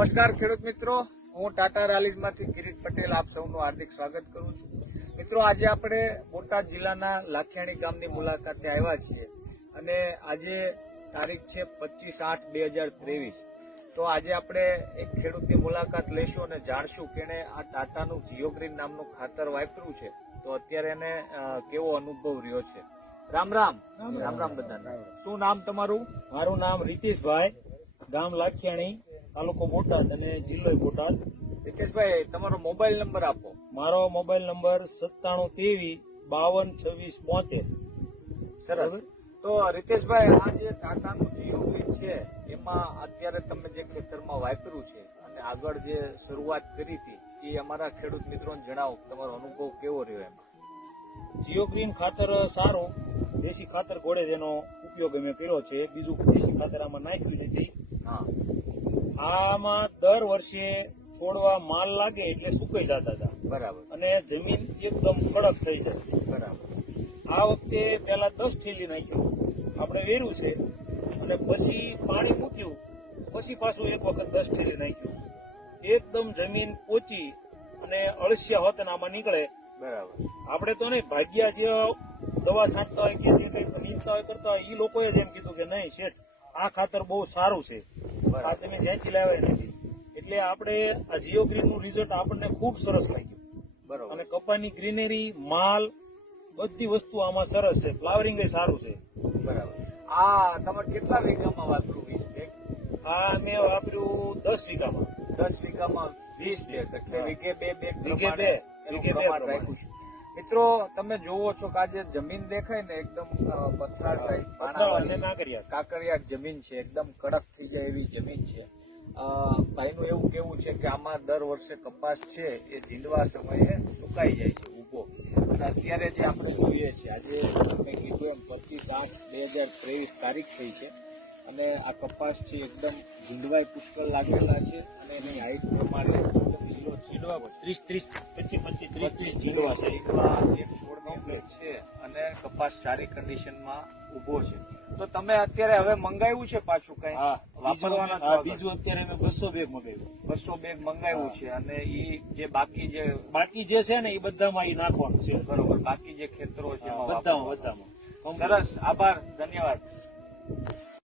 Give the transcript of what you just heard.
નમસ્કાર ખેડૂત મિત્રો. હું ટાટા રાલીઝમાંથી કિરીટ પટેલ આપ સૌનું હાર્દિક સ્વાગત કરું છું. મિત્રો આજે આપણે બોટાદ જિલ્લાના લાખિયાણી ગામની મુલાકાતે આવ્યા છીએ અને આજે તારીખ છે પચીસ આઠ બે હજાર ત્રેવીસ. તો આજે આપણે એક ખેડૂતની મુલાકાત લઈશું અને જાણશું કે એણે આ ટાટાનું જીઓગ્રીન નામનું ખાતર વાપર્યું છે. તો અત્યારે એને કેવો અનુભવ રહ્યો છે? રામ રામ. રામ રામ. બધા શું નામ તમારું? મારું નામ રીતિશભાઈ ગામ લાખિયાણી. તાલુકો બોટાદ અને જિલ્લો બોટાદ. રિતેશભાઈ તમારો મોબાઈલ નંબર આપો. મારો મોબાઈલ નંબર સત્તાણું ત્રેવીસ બાવન છવ્વીસ બોતેર. સરસ. તો રીતેશભાઈ આ જે ટાટાનું જીઓગ્રીન છે એમાં અત્યારે તમે જે ખેતરમાં વાપર્યું છે અને આગળ જે શરૂઆત કરી હતી એ અમારા ખેડૂત મિત્રોને જણાવો તમારો અનુભવ કેવો રહ્યો એમાં? જીઓ ગ્રીન ખાતર સારું દેશી ખાતર ઘોડે જેનો ઉપયોગ અમે કર્યો છે. બીજું દેશી ખાતર આમાં નાખ્યું નથી. હા. આમાં દર વર્ષે છોડવા માલ લાગે એટલે સુકાઈ જતા હતા. બરાબર. અને જમીન એકદમ કડક થઈ જાય બરાબર. આ વખતે પેલા દસ થેલી નાખ્યું. આપણે વેર્યું છે. અને પછી પાણી મૂક્યું. પછી પાછું એક વખત દસ થેલી નાખ્યું. એકદમ જમીન પોચી અને અળસિયા હોત આમાં નીકળે. બરાબર. આપણે તો નહીં ભાગ્યા જે દવા છાંટતા હોય કે જે કઈ નીંદતા હોય કરતા હોય એ લોકોએ જ એમ કીધું કે નહીં શેઠ આ ખાતર બહુ સારું છે. આ તમે જ્યાંથી લાવ્યા નથી એટલે આપણે આ જીઓ ગ્રીનનું રિઝલ્ટ આપણને ખૂબ સરસ લાગ્યું. બરાબર. અને કપાની ગ્રીનરી માલ બધી વસ્તુ આમાં સરસ છે. ફ્લાવરિંગ સારું છે. બરાબર. આ તમે કેટલા વીઘામાં વાપર્યું વીસ બેગ આ મેં વાપર્યું દસ વીઘામાં. દસ વીઘામાં વીસ બેગ એટલે વીઘે બે બેગ વીઘે બે, વીઘે બે. રાખ્યું છે. મિત્રો તમે જોવો છો કે આજે જમીન દેખાય ને એકદમ અ, પથરાળ ટાઈપ કાંકરિયા. જમીન છે એકદમ કડક થઈ જાય એવી જમીન છે. ભાઈનું એવું કેવું છે કે આમાં દર વર્ષે કપાસ છે એ ઝીંડવા સમયે સુકાઈ જાય છે ઊભો અને અત્યારે જે આપણે જોઈએ છીએ આજે તમે કીધું એમ પચીસ આઠ બે હજાર ત્રેવીસ તારીખ થઈ છે. અને આ કપાસ છે એકદમ ઝીંડવાય પુષ્કળ લાગેલા છે અને એની હાઈટ પ્રમાણે લીલો ત્રીસ ત્રીસ પચીસ પચીસ ત્રીસ ત્રીસ પચીસ છે જીંડવા એક છોડની અંદર છે અને કપાસ સારી કન્ડિશનમાં ઊભો છે. તો તમે અત્યારે હવે મંગાવ્યું છે પાછું કઈ? વાપરવાના? બીજું અત્યારે મેં બસો બેગ મંગાવ્યું. બસો બેગ મંગાવ્યું છે અને ઈ જે બાકી જે બાકી જે છે ને એ બધામાં એ નાખવાનું છે. બરોબર બાકી જે ખેતરો છે બધામાં બધામાં. સરસ આભાર ધન્યવાદ.